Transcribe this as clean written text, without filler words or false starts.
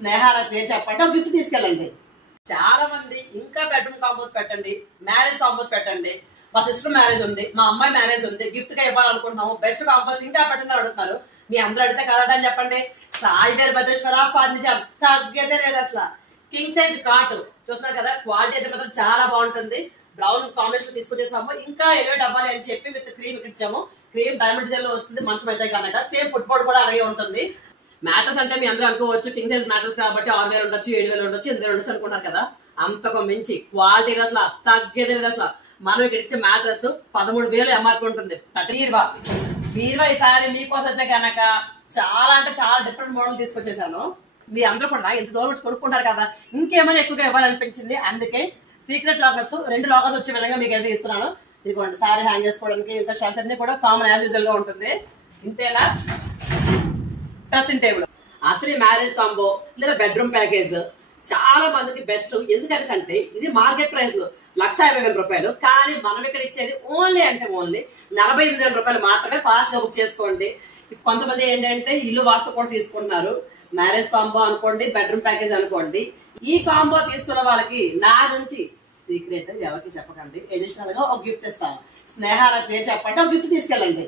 స్నేహ అనే పేరు చెప్పండి, ఒక గిఫ్ట్ తీసుకెళ్ళండి. చాలా మంది ఇంకా బెడ్రూమ్ కాంపోస్ పెట్టండి, మ్యారేజ్ కాంపోస్ పెట్టండి, మా సిస్టర్ మ్యారేజ్ ఉంది, మా అమ్మాయి మ్యారేజ్ ఉంది, గిఫ్ట్ గా ఇవ్వాలనుకుంటున్నాము, బెస్ట్ కాంపోస్ ఇంకా పెట్టండి అడుగుతున్నారు. మీ అందరూ అడిగితే కదటని చెప్పండి. సాయి వీరభద్రేశ్వర ఫర్నిచర్ తగ్గేదే లేదు అసలు. కింగ్ సైజ్ కాట్ చూస్తున్నారు కదా, క్వాలిటీ అయితే మాత్రం చాలా బాగుంటుంది. బ్రౌన్ కాంబినేషన్ తీసుకొచ్చేసాము. ఇంకా ఎలివేట్ అవ్వాలి అని చెప్పి విత్ క్రీమ్ ఇచ్చాము. క్రీమ్ డైమండ్ డిజైన్ లో వస్తుంది, మంచం అయితే కనుక సేమ్ ఫుట్బోర్డ్ కూడా అలాగే ఉంటుంది. మ్యాటర్స్ అంటే మీ అందరూ అనుకోవచ్చు కింగ్ సైజ్ మ్యాటర్స్ కాబట్టి 6,000 ఉండొచ్చు, 7,000 ఉండొచ్చు, 8,000 ఉండొచ్చు అనుకున్నారు కదా. అంతకు మించి క్వాలిటీగా అసలు తగ్గేది లేదు అసలు. మనం ఇక్కడ ఇచ్చే మ్యాటర్స్ 13,000 ఎంఆర్పి ఉంటుంది. బీరువా ఈసారి మీకోసం అయితే కనుక చాలా అంటే చాలా డిఫరెంట్ మోడల్ తీసుకొచ్చేసాను. మీ అందరూ కూడా ఎంత దూరం వచ్చి కొనుక్కుంటారు కదా, ఇంకేమైనా ఎక్కువగా ఇవ్వాలనిపించింది. అందుకే సీక్రెట్ లాకర్స్ 2 లాకర్స్ వచ్చే విధంగా మీకు అయితే ఇస్తున్నాను. ఇదిగోండి, సారీ హ్యాంగ్ చేసుకోవడానికి ఇంకా షెల్ఫ్ అన్ని కూడా కామన్ యాజ్ యూజువల్ గా ఉంటుంది. ఇంతేలా డ్రెస్సింగ్ టేబుల్, అసలు మ్యారేజ్ కాంబో లేదా బెడ్రూమ్ ప్యాకేజ్ చాలా మందికి బెస్ట్. ఎందుకంటే ఇది మార్కెట్ ప్రైస్ లో 1,50,000 రూపాయలు, కానీ మనం ఇక్కడ ఇచ్చేది ఓన్లీ 48,000 రూపాయలు మాత్రమే. ఫాస్ట్ గా బుక్ చేసుకోండి. కొంతమంది ఏంటంటే ఇల్లు వాస్తు కూడా తీసుకుంటున్నారు. మ్యారేజ్ కాంబో అనుకోండి, బెడ్రూమ్ ప్యాకేజ్ అనుకోండి. ఈ కాంబో తీసుకున్న వాళ్ళకి నా నుంచి సీక్రెట్ ఎవరికి చెప్పకండి, అడిషనల్ గా ఒక గిఫ్ట్ ఇస్తాను. స్నేహ అనే పేరు చెప్పండి, ఒక గిఫ్ట్ తీసుకెళ్ళండి.